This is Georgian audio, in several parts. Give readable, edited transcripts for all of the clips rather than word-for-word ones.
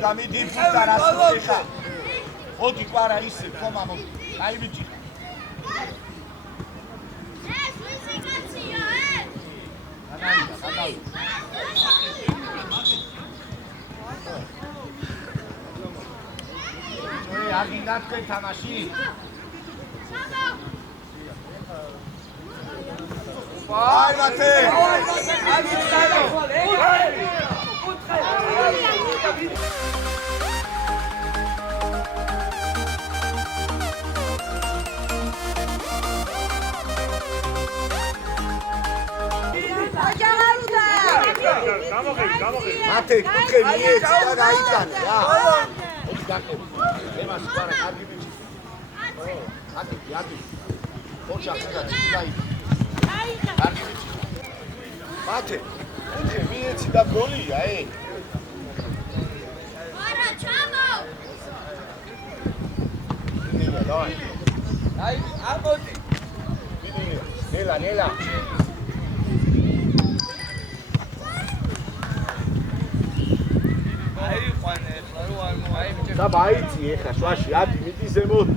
Gamidi puta rasulecha. Odi quara isse, toma mo. Ai bici. Aghindat che tamashi. Vai Mate. Mate, kutke niye çıkar ayıtan ya. Hadi dakika. Hemen sıkara hadi bir. Hadi hadi. Hoca kadar çıkar. Hadi bir. Mate, kutke niye çıkar golü ya ey. Para çamo. Dinle lan. Ay, amodi. Nela, nela. Da baitsi ეხა შვაში ადი მიდი ზემოთ.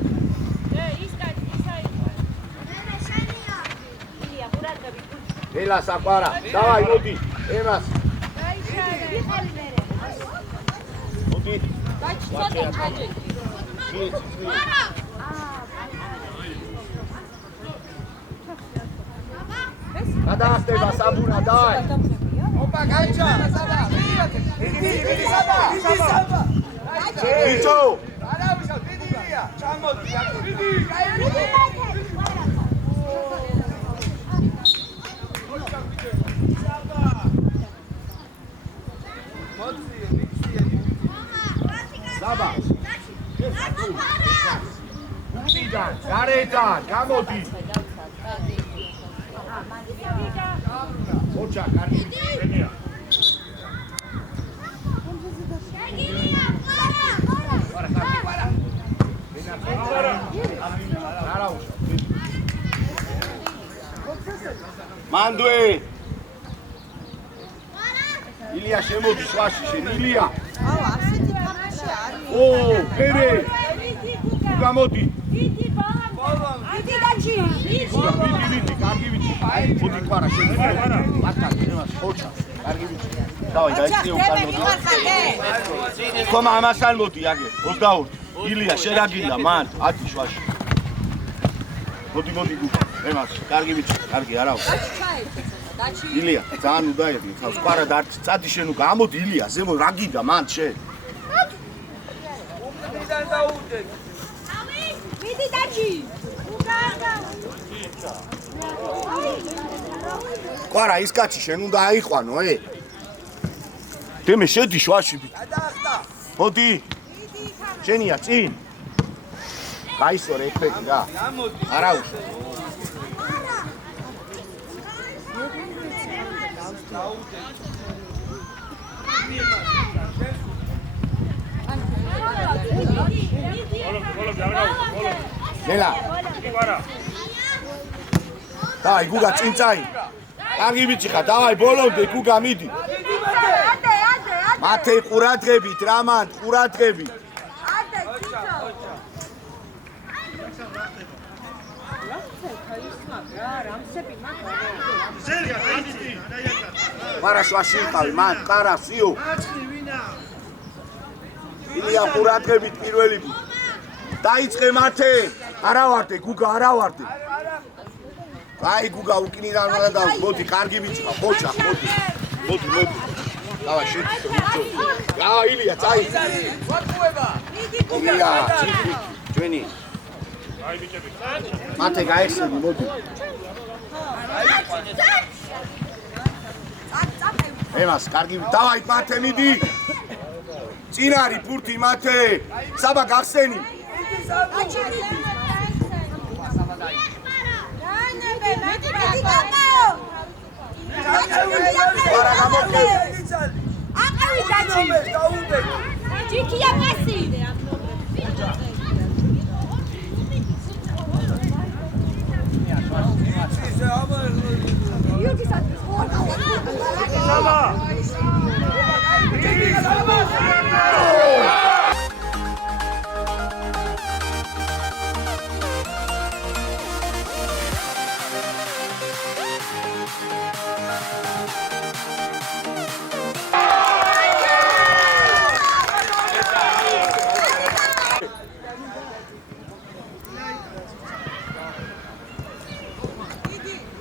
ელა საყარა. დავაი მოდი. ემას. მოდი. გაჩწოდა ხაჯი. არა. გადაასტება საბურა დაი. ოპა, გაიჩა, საბა. დიდი საბა. ბიჭო არა ვისო, დიდია. ჩამოდი, დიდი. საბა. უკიდან, გარედან, გამოდი. ოჩა, კარგი შენია. მანდვე ილია შემოდი შვაში შენ ილია აუ ასეთი თამაში არის ო ფერე გამოდი დიდი ბალა. დიდი დაჩი ვიდი კარგი ვიცი მოდი ყარა შენ მარტა შემას ხოჩა კარგი ვიცი დავაი დაიწყე უკანოდ ხომ ამასთან მოდი აგე 22 ილია შენ რა გინდა მან 10 შვაში მოდი მოდი ემას კარგი ვიცი კარგი არა დაჩი ილია ძალიან უდაირი ხავს ყარა და წადი შენ უკან ამოდი ილია ზემო რა გინდა მან შენ მიდან დაუდე. მიდი დაჩი ყარა ის კაცი შენ უნდა აიყვანო დემე შედი შვაში გადაახტა. მოდი შენია წინ გაისორე ეფექტი რა გამოდი. არა უშო ნელა დაი გუგა წინ წაი კარგი ვიცი ხარ დავაი ბოლომდე გუგა მიდი მათე ყურადღებით რამან ყურადღებით მარა შვაში იყავი მან ყარავს იო ილია ყურადღებით პირველი დაიწყე მათე არა ვარდე გუგა არა ვარდე აი გუგა უკნიდან უნდა და მოდი კარგი ვიცხა ხოჭა მოდი დავა შევიდო აა ილია წაი ვაკუება ილია ჩვენი აი ბიჭები მათე გაიხსენი მოდი ემას კარგი დავაი მათე მიდი წინ არის ფურთი მათე საბა გახსენი ვარა გამოგე აყევი დაჩი ჯიქია მასი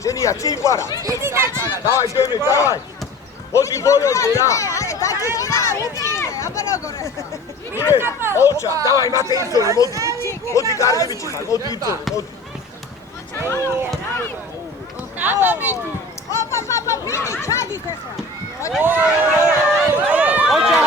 ჟენია წინ ყარა დავაი ბები დავაი მოდი ბოლომდე რა ოჩა დავაი მათე იწოლე მოდი კარგი ვიჭიხარ მოდი იწოლე მოდი აბა მიდი ოპა მიდი ჩადით ახლა ოჩა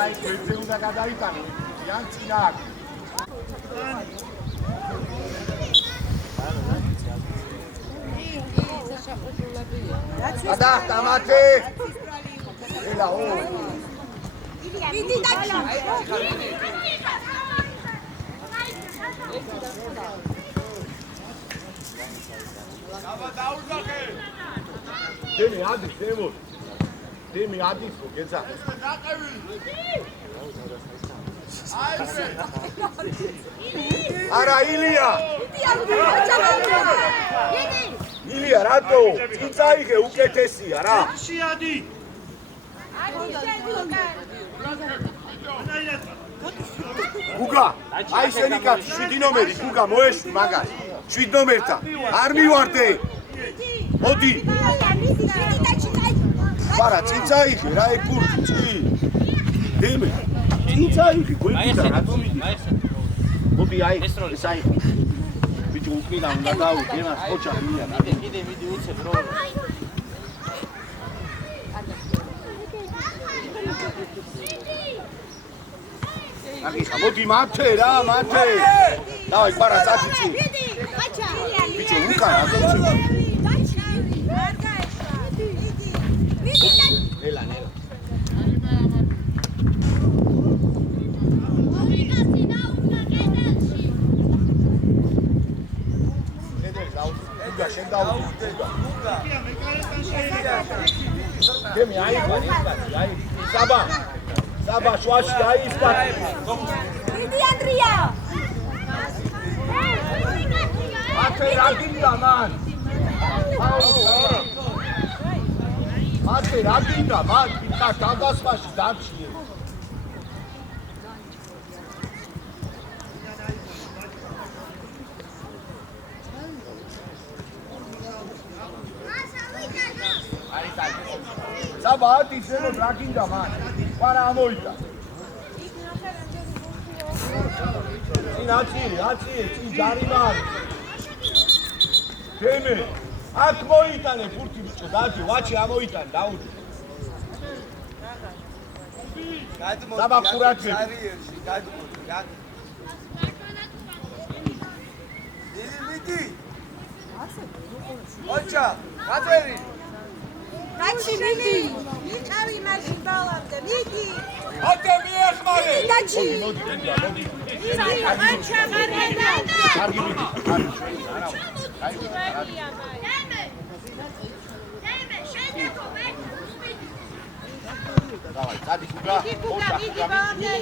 მაი გვერდზე უნდა გადაიტანო იან წინა აქ გადახტა მათე ელა ო მიდი დაჩი დემი ადის დემო დემი ადის გეცა არა ილია ილია რატო წინ წაიღე უკეთესია რა შეადი გუგა აი შენი კაცი 7 ნომერი გუგა მოეშვი მაგას 7 ნომერთან არ მივარდე მოდი ვარა წინ წაიღე რა ეგ ფურთი წინ დემე წინ წაიღე გვერდიდან რატომ მოდი აი ეს აიღე ბიჭო უკნიდან უნდა დავუდგე მას ხოჭა მია კიდე მიდი უცებ რო აგიხა მოდი მათე რა მათე დავაი ყარა წაწიწი ბიჭო უკან რატომ ნელა შენ დაუდგე დემი აი საბა შვაში აი ის კაცი მიდი ანდრია მათე რა გინდა მან მათე რა გინდა მან პიტა გადასვაში დარჩიე საბა ადის ზემოთ რა გინდა მან ყარა ამოიდა წინ აწიე წინ ჯარიმა არის დემე აქ მოიტანე ფურთი ბიჭო დაჯი ვაჩი ამოიტან დაუდი საბა ყურადღები მიდი ოჩა გაწერი დაჩი მიდი მიყავი მაშინ ბალამდე მიდი ატე მიეხმარე დაჩი მოდი აჩა მარგენა კარგი მიდი დავაი წადი გუგა ოჩა გუგა მიდი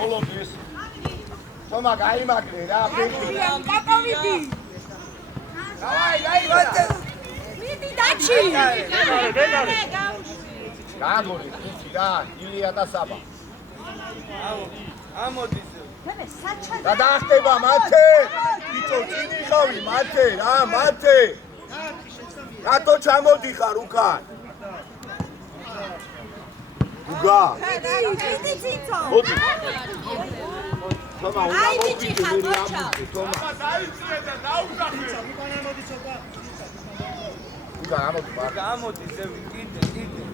ბოლომდე თომა გაიმაგრე რა ფეხი. კაკოვიდი. დავაი, გაიგე. მიდი დაჩი. გააგორე ხუთი რა, ილია და საბა. ამოდის. და დაახტება მათე. ბიჭო, წინ იყავი მათე რა, მათე. რატო ჩამოდიხარ უკან? უგა. მიდი ციცო. მოდი. თომა უნდა მოვიდე მე ამბობ თომა. დაიწრე და დაუგახე. უგა ამოდი ბარ. ამოდის, კიდე.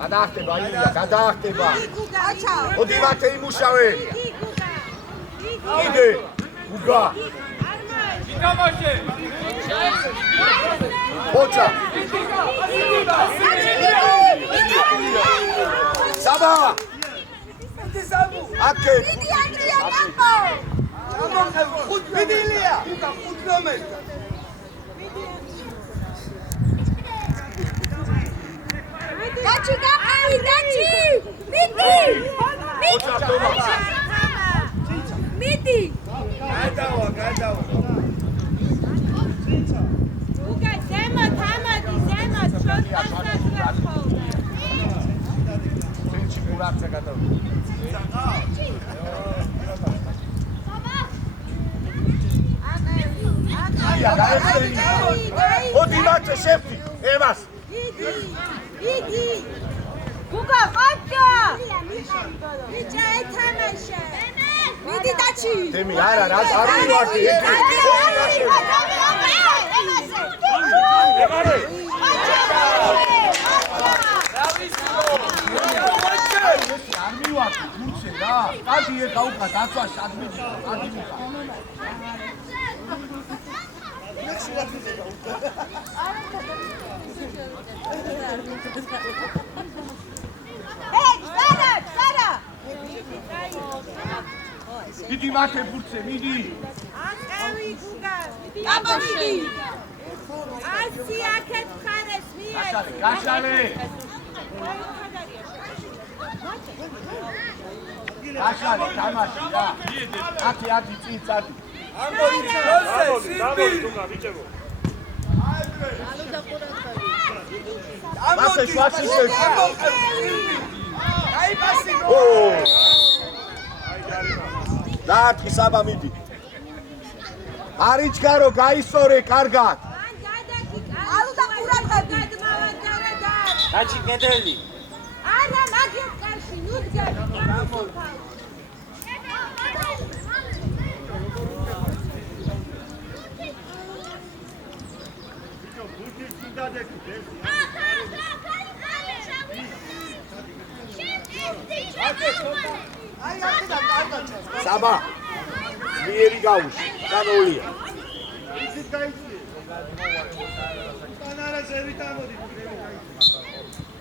გადაახტება ილია, გადაახტება. გაჩა. მოდი მათე იმუშავე. კიდე. უგა. იტამაშე. ოჩა. საბა. აკე. მიდი ანდრია კაკო. ხუთ მიდილია. ხუთ ნომერი. დაჩი გაყავი დაჩი. მიდი. ოჩა თომა. მიდი. გადავა. უკა ზემოთ ამოდი ზემოთ შოთასაკრა წინჩი მურაცა გადავა. მოდი მათე შეფი, ევას. მიდი. გუგა ყაჭა. მიჭა ეთამაშე. მიდი დაჩი. დემი არა რა, არ მივაშე ერთი. ებარე. არ მივაკი, გურცე რა. კადი ეხა უკა დაცვაში ადმინი. სარა. მიდი მათე გურცე, მიდი. აკევი გუგა. აბამიდი. ასი აქეთ ხარეს მიერ. გაშალე. გაშალე, თამაში რა. 10 წინ წადი. ამოდის, როზე, სიპი. მათე შვაში შეჭა. გაიპასი. ო. დაარტყი საბა მიდი. არიჩგარო გაისწორე კარგად. ალუ და ყურადღები. გადმოვადარა. დაჩი კედელი. არა, მაგეთ კარში ნუძგე. საბა. მიერი გაუში, განოლია.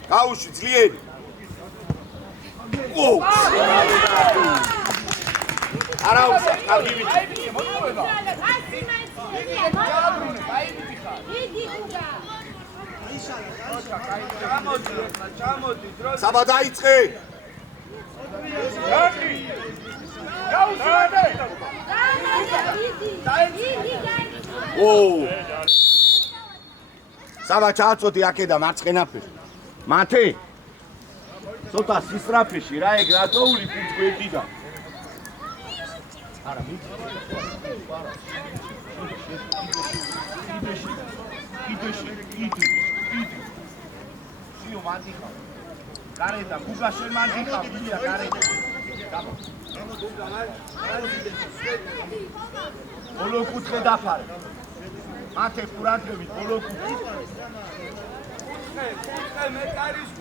გაუში ძლიერი. ო! არა უსა, კარგი ვიცი. საბა დაიწყე. ო! საბა ჩააწოდი აქედა მარცხენა ფეხი. მათე. ცოტა სისრაფეში რა ეგ რატოული ფუძგვედიდა. არა მიდი. კიდეში. სიო მანდიხა. გარედა გუგა შენ მანდიხა, ბია გარედა. დაბა. ბოლო კუთხე დაფარე. მათე ყურადღებით ბოლო კუთხე. მე კარის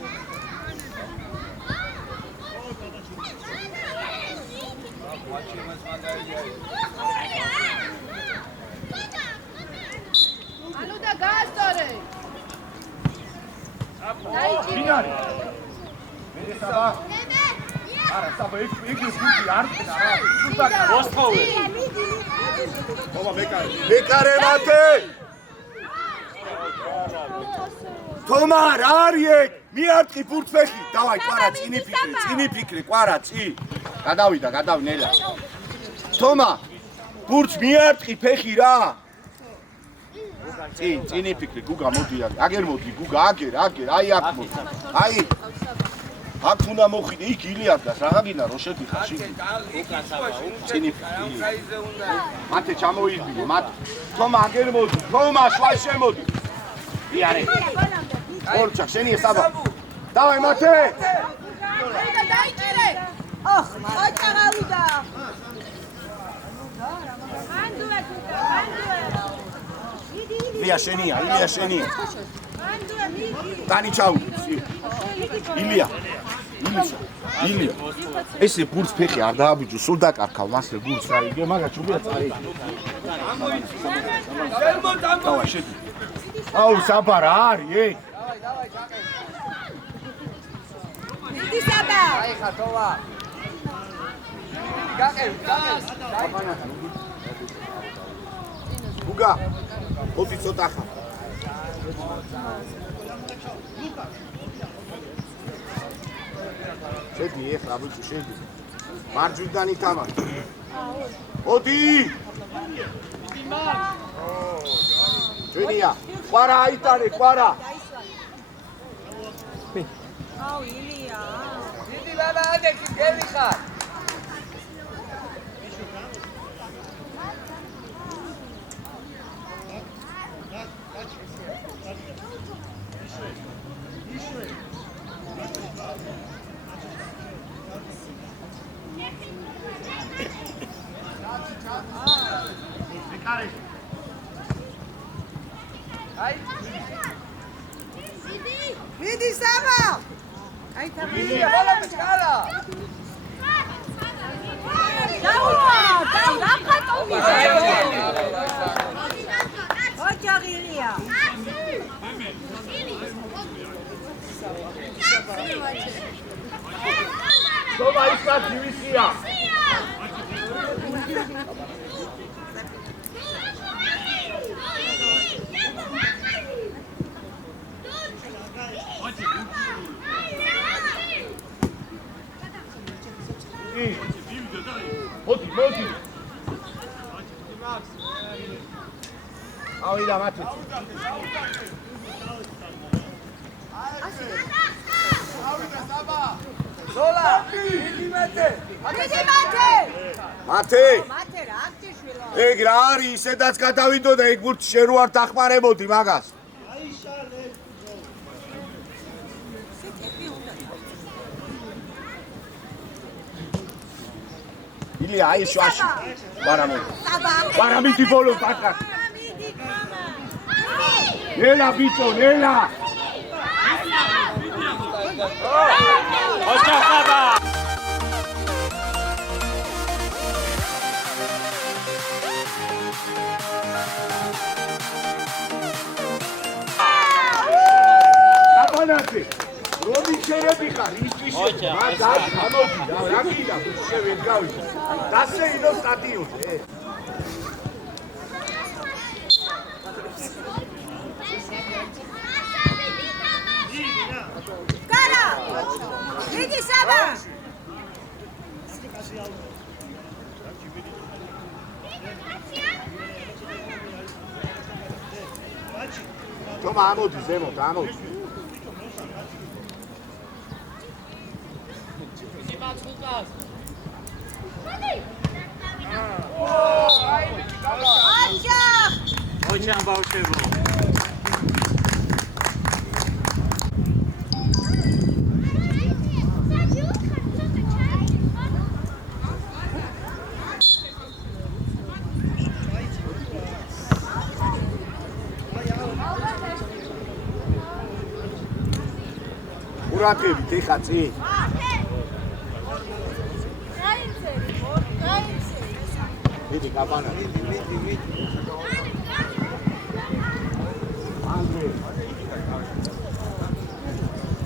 ანუ და გაასწორე. ბინარი. მე საბა. არა საბა იგი ხუთი არ ხდა რა. სულთან მოსხოვე. ობა მეკარე მათე. თომა რა არის ეგ? მიარტყი ფურცფეხი. დავაი, ყვარა წინი ფიქრი, ყვარა წი. გადავიდა, ნელა. თომა ბურთს მიარტყი ფეხი რა წინ იფიქრე გუგა მოდი აგერ მოდი გუგა აგერ აი აქ მოდი აი აქ უნდა მოხიდე იქ ილიარდას რა გინდა რო შედიხარ შიგ წინ იფიქრე მათე ჩამოიდგინე მათ თომა აგერ მოდი თომა შვა შემოდი იარე ორჩა შენი საბა დავაი მათე დაიჭირე ოხ ოჭაღალუდა ანდუე ილია შენია ანდუე მიგი დანი ჩაუდი ილია ესე ბურთს ფეხი არ დააბიჯო სულ დაკარქავ მასე ბურთს რა იგე მაგა ჩუბია წაი დავა შედი აუ საბა რა არის ე დიდი საბა აი ხათოვა გაგები გუგა მოდი ცოტა ხა შედი ეხლა ბიჭო შედი მარჯვიდან ითამაშე მოდი ჯენია ყვარა აიტანე ყვარა აუ ილია დიდი ლანა ადეკი გელი ხარ აი დიდი საბა აი დიდი ბალა მჭკარა ოჯაღილია თომა ისა დივიზია მოდი ავიდა მათე ზოლა დიდი მეთე მათე მათე რა აქტიშვილო ეგ რა არის ისედაც გადავიდო და ეგ ბურთი შენ რო არ დახმარებოდი მაგას ილია აი შვაში ვარა მიდი ბოლო პატარ ნელა ბიჭო ნელა ოჩახაბა კაპანაცი რომი შერები ხარ ისთვის მაგას გამოდი რა გინდა შევედ გავიდე დასეინო სტადიონზე კარა დიდი საბა თომა ამოდი ზემოთ ამოდი ოჩან ბავშვებო ყურადღებით ეხა წინ მიდი კაპანა მიდი ანდრე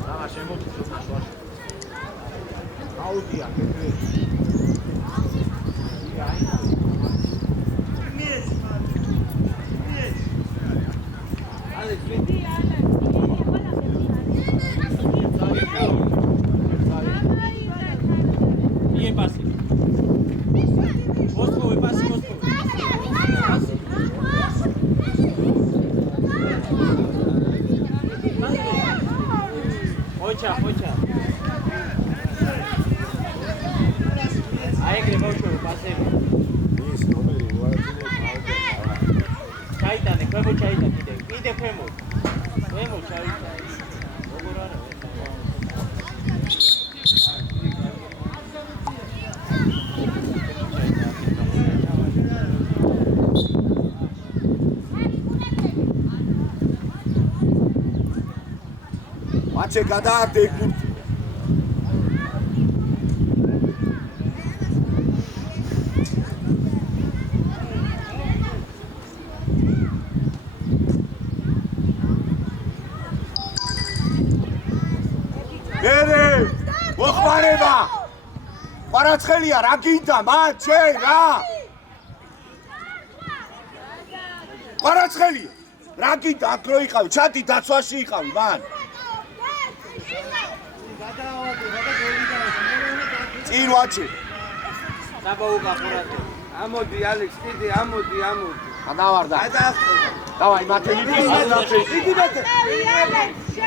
რა შემოგვიწევ ნაშვაში აუდია Bien fácil. Vos ხოჩა აიგრე ბავშვები პასები ჩაიტანე ქვემო ჩაიტანე კიდე ქვემო ჩაიტანე როგორ არა მაცე გადაარდე გურთი მოხმარება ყვარაცხელია რა გინდა მათ შენ რა ყვარაცხელია რა გინდა აქ რო იყავი ჩატი დაცვაში იყავი მან წინ ვაჩი საბა უკახურატე ამოდი ალექს კიდე ამოდი გადავარდა დავაი მათელითვის დიდი მეტე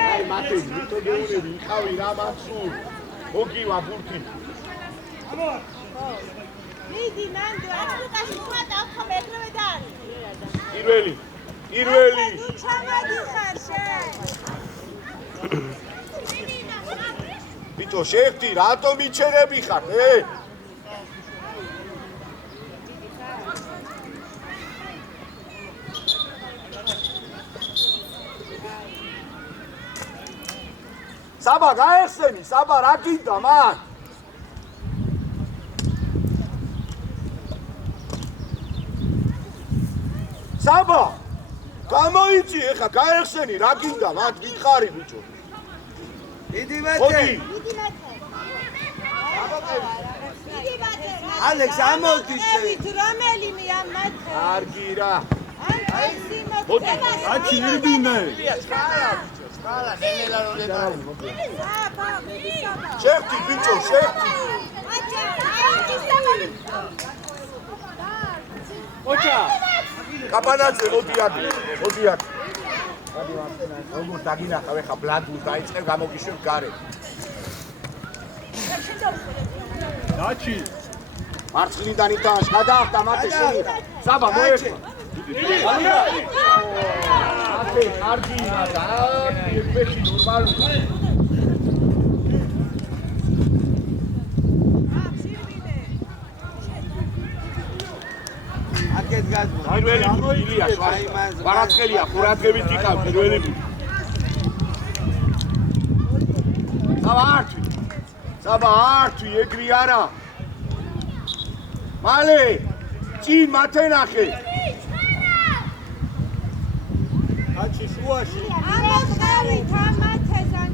აი მათელი მიტოდეუნები იყავი რა მაცურ მოგივა ბურთი მიდი მანდო აკუკაში ხუატა ხომ ეგრევე და არის პირველი თუ ჩამოდიხარ შენ ბიჭო შეხტი რატომ მიჩერები ხარ საბა გაეხსენი საბა რა გინდა მან საბა გამოიწი ეხა გაეხსენი რა გინდა მათ გითხარი ბიჭო დიდი მეტე ალექს ამოდი შენ რომელი მე ამ მათ კარგი რა აი სიმოდი აჩი ვირდინე სკალა ნენელა რო დედარი შეხტი ბიჭო შეხტი ხოჩა კაპანაძე მოდი აქ როგორ დაგინახავ ეხა ბლადუს დაიწყებ გამოგიშვებ გარე დაჩი მარცხნიდან იტანს გადაახტა მათე შენი საბა მოეხვა ათე კარგი და ეფეში ნორმალურია აკეთ გაზ პირველი ილია ყვარაცხელია ხურათებით იყავ პირველი საბა ართვი ეგრი არა მალე წინ მათე ნახე აჩი შუაში ამოხარი თამათეზან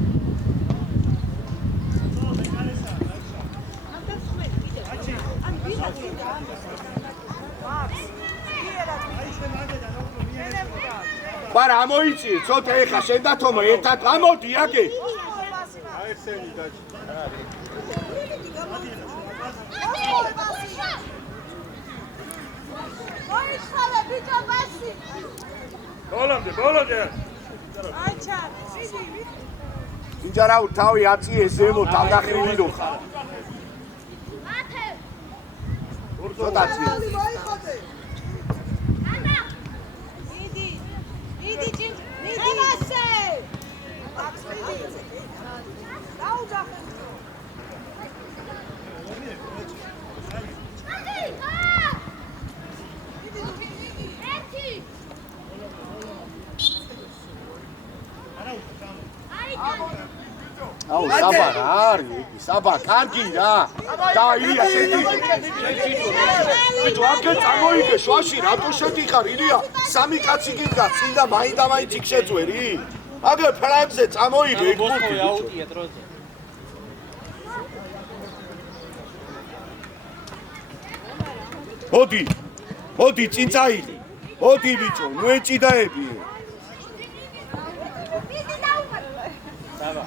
პარა ამოიწიე ცოტა ეხა შენ და თომა ერთად ამოდი აკე აიხსენი დაჩი მოიხალე ბიჭო ბასი ბოლომდე აჩა ინჯარაუ თავი აწიე ზემო თავდახრივი რო ხარ ცოტა აწიე მიდი ჭი მიდი მასე დაუძახე აუ საბა რა არის იგი საბა კარგი რა და ილია შენი ბიჭო აქ წამოიგე შვაში რატო შედიხარ ილია სამი კაცი გინდა წინ და მაინდა-მაინც იქ შეწვერი აგე ფლანგზე წამოიგე იქ ბურთი ბიჭო აუტია დროზე მოდი წინ წაიღე მოდი ბიჭო ნუ ეჭიდაები საბა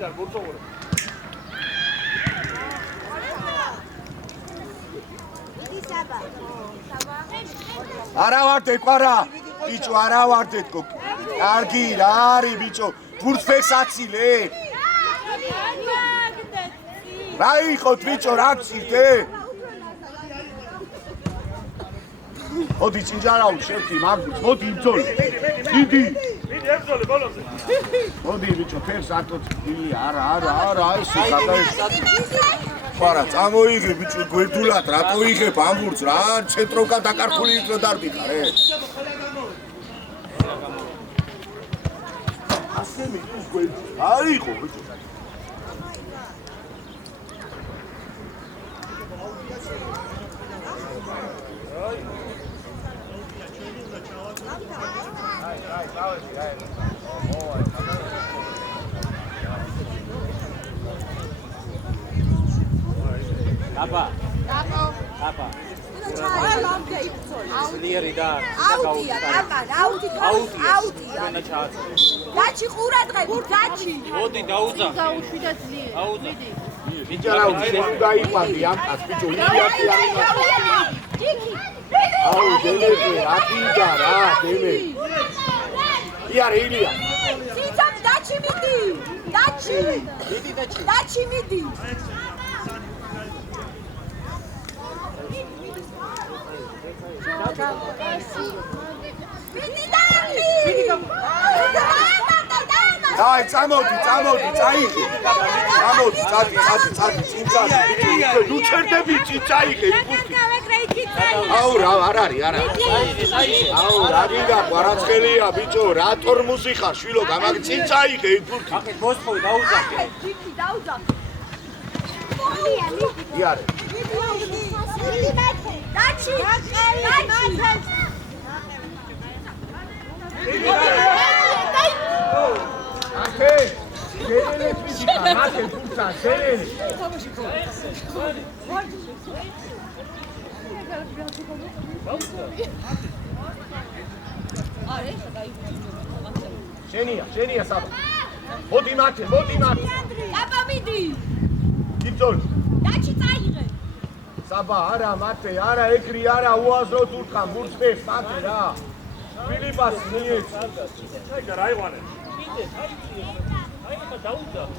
და გორწოვრო არა ვარ დეკვარა ბიჭო არა ვარდეთ გოგო. კარგი რა არის ბიჭო? ფურცფეხს აცილე? რა იყოთ ბიჭო, რა გწირდე? მოდი ჭინჯარაული შევკი მაგბურთს, მოდი იბრძოლე. დიდი. მიდი ებრძოლე ბოლოზე. მოდი ბიჭო, ფერს არტოთ ილი, არა, ისე გადაიჭი. ხარა, წამოიღე ბიჭო, გვერდულად რატო იღებ ამბურთს რა? ცენტროვკა დაკარგული იქნა დარბიხარე. ასე მიდის გვერდი. არისო ბიჭო. აბა ძლიერი და აუტია მენა ჩააწ გაჩი ყურადღები გაჩი მოდი დაუძახ გაუშვი და ძლიერი. დაუძახ ბიჭარაული შენ დაიყვანდი ამ კაც ბიჭო, იდიათი არის. აუ დემე რა კიდა რა დემე. იარე ილია. სიცოცხ დაჩი მიდი დაჩი მიდი აი წამოდი, წაიღე. წამოდი, წადი, წინწადი. ნუ ჩერდები წაიღე იკუთი. აუ რა არ არის. აუ რა გინდა, ყვარაცხელია ბიჭო, რა თორმუსი ხარ, შვილო, გამაგ წინწაიღე იკუთი. აკეთ მოსხოვი დაუძახ იარე. დაჩი აკე გელელებს ვიზიკა, მათე ფურცა, გელელი. შენია საბა. მოდი მათე. აბა მიდი იბრძოლ. დაჩი წაიღე საბა არა მათე, არა ეგრი არა უაზროდ უთხრა ბურთს მათე რა. ფილიპას მიეც. აიგა რა იყვანე. აიგა დაუძახ.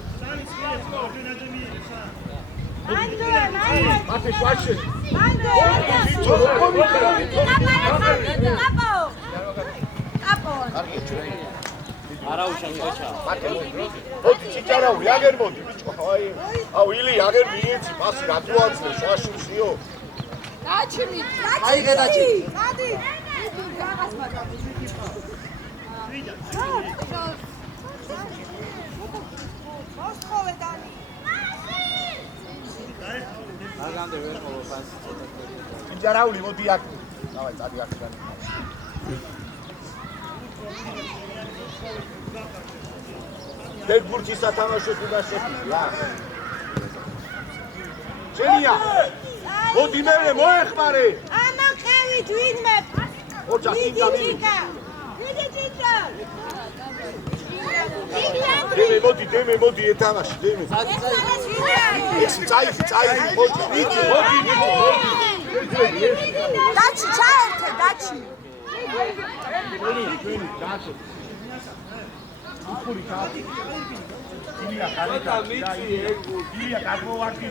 მათე შვაშე. არა უშავი გაჩა მოდი ჭიჭარაული აგერ მოდი ბიჭო. აუ ილი აგერ მიეცი პასი რა თუ აცლე შვაშიო. დაჩი მიდი აიღე დაჩი. გადი რაღაც მაგა მოსხოვე დანი აგამდე ვერ ხოლო პასი ჭიჭარაული მოდი აქ. დავაი წადი აქედან. დეგბურთი სათამაშოს უნდა შეფიქრა. შენია. მოდი მე მოეხმარე. ამაყევით ვინმე ოჯახ ინდა მიდი. დემე მოდი ეთამაში დემე. ეს წაიღე მოდი მიდი. დაჩი ჩაერთე დაჩი ჩვენი დაჩო. იფური კაცი. ილია კარეკა ილია გადმოვარდი.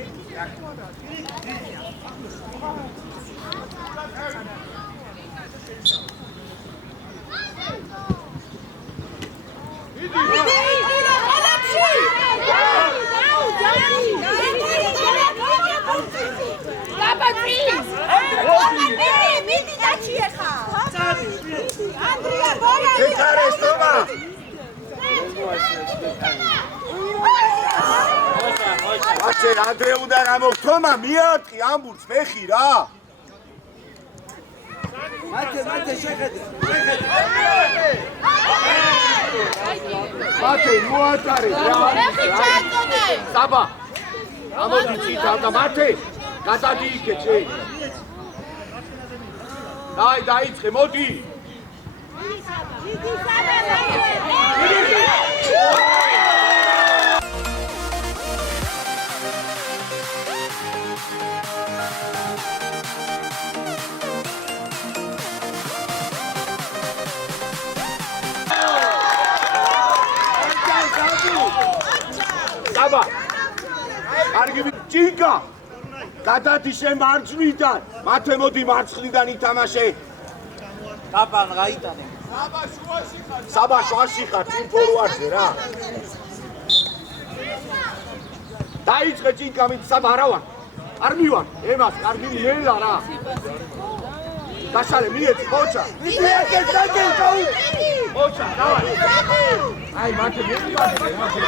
მიდი დაჩი ეხა ანდრია ბოლო ეკარეს თომა. აცე ანდრე უნდა გამოგთომა მიატყი ამბურთს ფეხი რა. მათე შეხედე. მათე მოატარე რა. საბა. ამოდი ციტა მათე. გადადი იქე ჩე. დაიწყე მოდი. საბა. კარგი ჭინკა. გადადი შენ მარჯვნიდან. მათე მოდი მარცხნიდან ითამაშე. კაპან გაიტანე. საბა შუაში ხარ წინ ფორვარდზე რა. დაიწყე ჭინკა მით საბა არა ვარ. არ მივარ. ემას კარგი მელა რა. გაშალე მიეც ხოჩა. ხოჩა, დავაი. აი მათე მივიდე, მათე.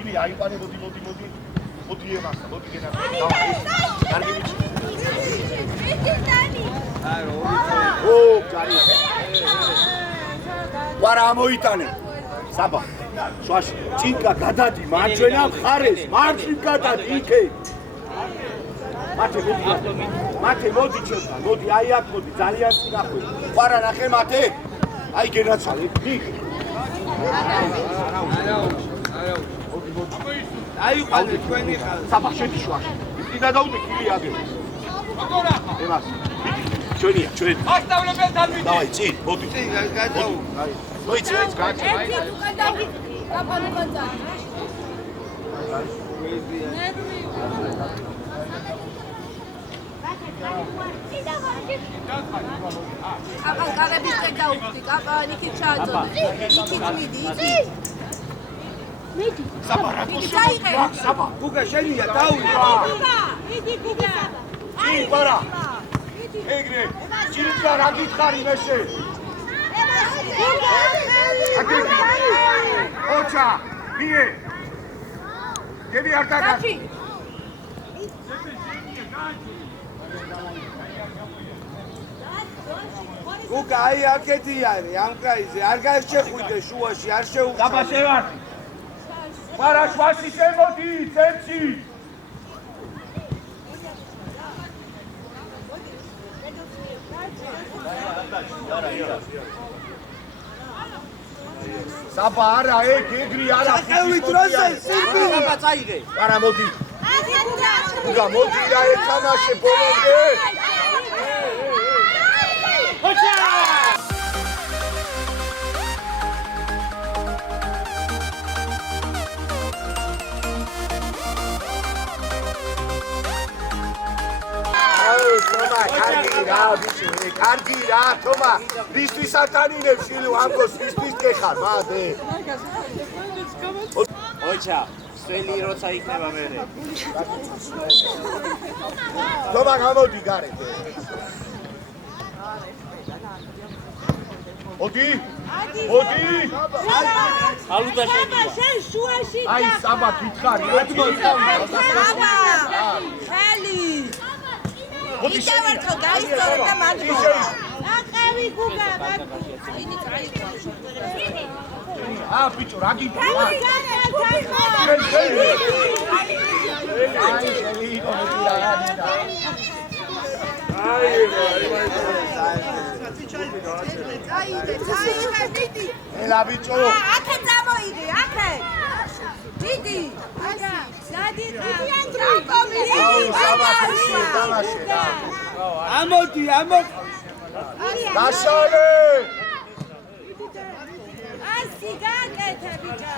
ილი აიყვანე მოდი. მოდი ემასა, მოდი გენა. დავაი. კარგი მიჩი. ო, კარი. ვარა მოიტანე. საბა. შუაში ჭინკა გადადი მარჯვენა მხარეს მარჯვნივ გადადი იქე მათე მოდი ჩემთან მოდი აი აქ მოდი ძალიან წინახვე ვარა ნახე მათე აი გენაცვალე იქ აი ყავდი თქვენი ხარ საბა შედი შუაში იქიდან დაუდე კილი აგე ემას ჩვენია ჩვენ ასწავლებენ დამიდი დავაი წინ მოდი გადაუ მოიცი გაჭა კაპან კარების წერ დაუხდი, კაპან იქით ჩააწოდე. იქით მიდი. საბა რატო წაიღე. საბა გუგა შენია დაუვი მიდი გუგა. წინ ვარა ეგრე ჭინკა რა გითხარი მეშე ოჩა ბიე გები არ დაგა გუგა აი აქეთი არის ამ კაიზე არ გაშეხვიდე შუაში არ შეუხდა დაბა შევარ ვარა შვაში შემოდი ცენტრში საბა არა ეგ ეგრი არა ხევი დროზე სირბი აბა წაიღე არა მოდი გუგა მოდი რა ეთამაშე ბოლომდე ოჩა თომა კარგი რა ბიჭო კარგი რა თომა ვისთვის ატანინებ შილო ამგოს ვისთვის გეხარ მადე ოჩა სველი როცა იქნება მერე თომა გამოდი გარეთ მოდი მოდი ალუდა შენია შენ შუაში აი საბა გითხარი ხელი. მოდი იტევერთხელ გაისწორებ და მარჯვნივ. აყევი გუგა. ბიჭო რა გითხარ წაიღე, მიდი. ელა ბიჭო აქე წამოიღე, აქე. მიდი. ამოდი გაშალე ასი გაკეთე ბიჭო.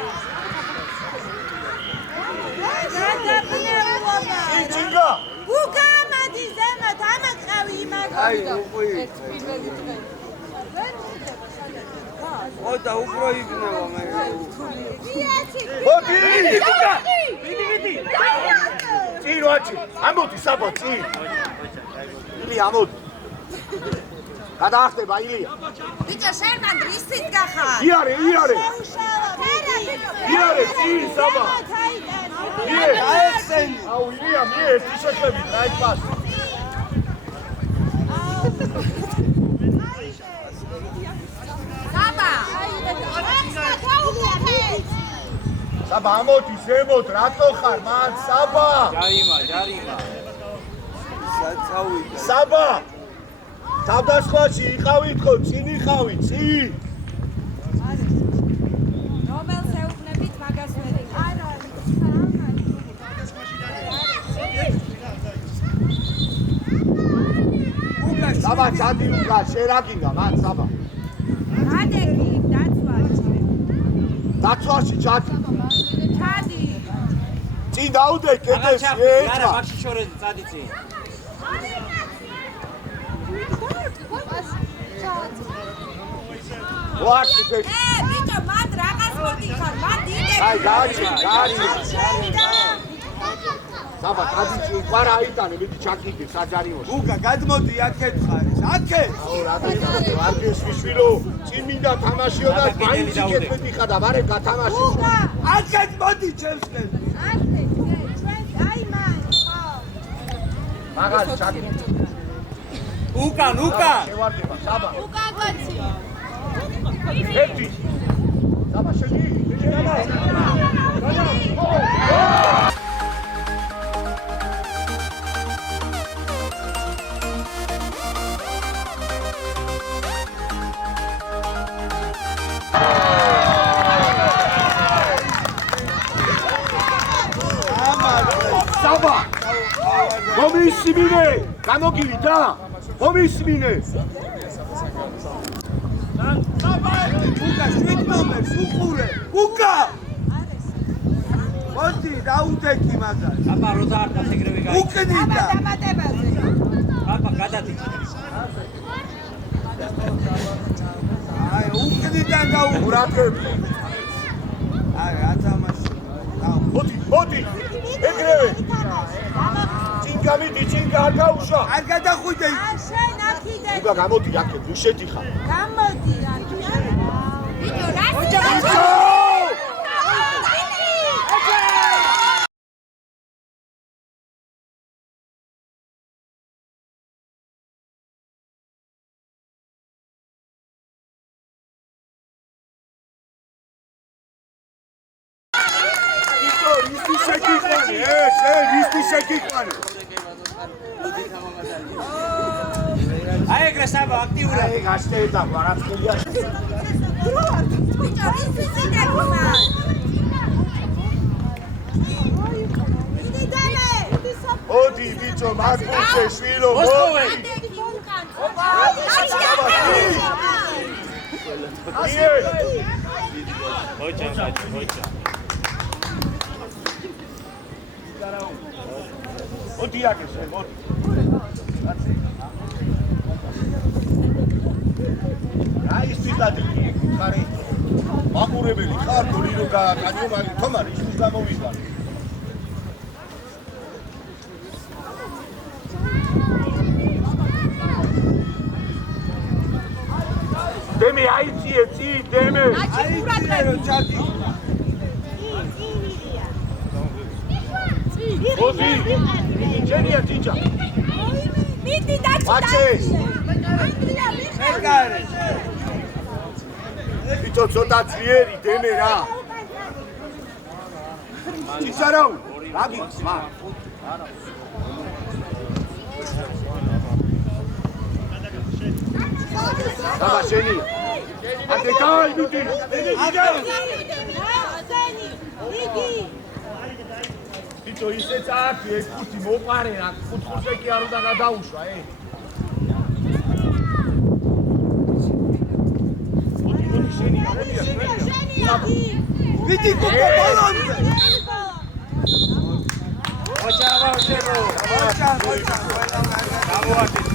გადაბნეულობა. ჭინკა გუგა მადი ზემოთ ამაყავი იმაგო. აი უყი ოდა უფრო იქნება მე მოდი წინ ვაჩი ამოდი საბა წინ ილი ამოდი გადაახტება ილია ბიჭო, შენ მან დრისით გახარ. იარე წინ საბა მიე აიხსენი აუ ილია მიე ერთი შეხვებით რა იქ პას საბა ამოდი ზემოთ რატო ხარ მან საბა ჯარიმა საწავიდა საბა თავდასხმაში იყავით ხო წინ იყავით წინ რომელს ეუბნებით მაგას ვერ საბა ჩადი უკან შენ რა გინდა მან საბა ადეგი დაცვაში ჩადი. ჩადი. წინ დაუდე კედელში არა, ერთმა. მაგში შორეზე წადი წინ. ვაკი ფეხი. ბიჭო, მანდ რაღაც მოდიხარ, მანდ იდე. აი, გააჩი. საბა, კადიჩი, ყარა აიტანე, მიდი ჩაკიდე საჯარიმოში. გუგა, გადმოდი აქეთ ხარეს. აქეთ. აუ, რა დაიხატე, ვარგეს ვიშვილო, წინ მინდა თამაშიო და მაინც იქეთ ხარ და ვარე გათამაში. აქეთ მოდი ჩემსკენ. აი მან. მაგარი ჩაკიდე. უკან. შევარდება, საბა. უკან გოცი. ერთი. საბა, შედი. საბა. მომისმინე, გამოგივიდა? მომისმინე. გუგა, 7 ნომერს უყურე. გუგა. მოდი, დაუდექი მაგას. აბა რო დაარტყას ეგრევე გაიქცა. უკნიდა. დამატებაზე. აბა გადადი. აი, უკნიდან გაუყურე. ურატები. აი, ათამაში. მოდი. ეგრევე. წინ გამიდი, წინ არ გაუშვა. არ გადახვიდე. შენ აქიდე. უგა გამოდი აქეთ, უშეთი ხარ. გამოდი. ბიჭო, რა შეგიყვანე. აი ეგრე საბა აქტიურად. აი გაშტერდა, რაც ხელია. ბიჭო, ის იდეკუნა. ოდი ბიჭო, მაგურზე შვილო, მოსკოვე. ხოჭა. მოდი აგესე, მოდი. აი სიტადი ხარი. მაგურებელი ხარ, გოლირო გააკანიო, მაგრამ თომარი ის გამოვიდა. დემე აიციე, დემე. აიციე რო ჩადი. მოდი. ჯენია ტიჭა. მიდი დაჭი. მაჩეს. ეგარე. ბიჭო ცოტა ძლიერი დემე რა. ტიჭარავ. რაგი? მა. დაბა შენი. ანდე დაი მიდი. ბიჭო ისე წააქი ეს ხუთი მოყარე რა. ხუთზე კი არ უნდა გადაუშვა მოდი შენი. მიდი გუგა ბოლონზე. ხოჭა, ხოჭა. გამოაჩინე.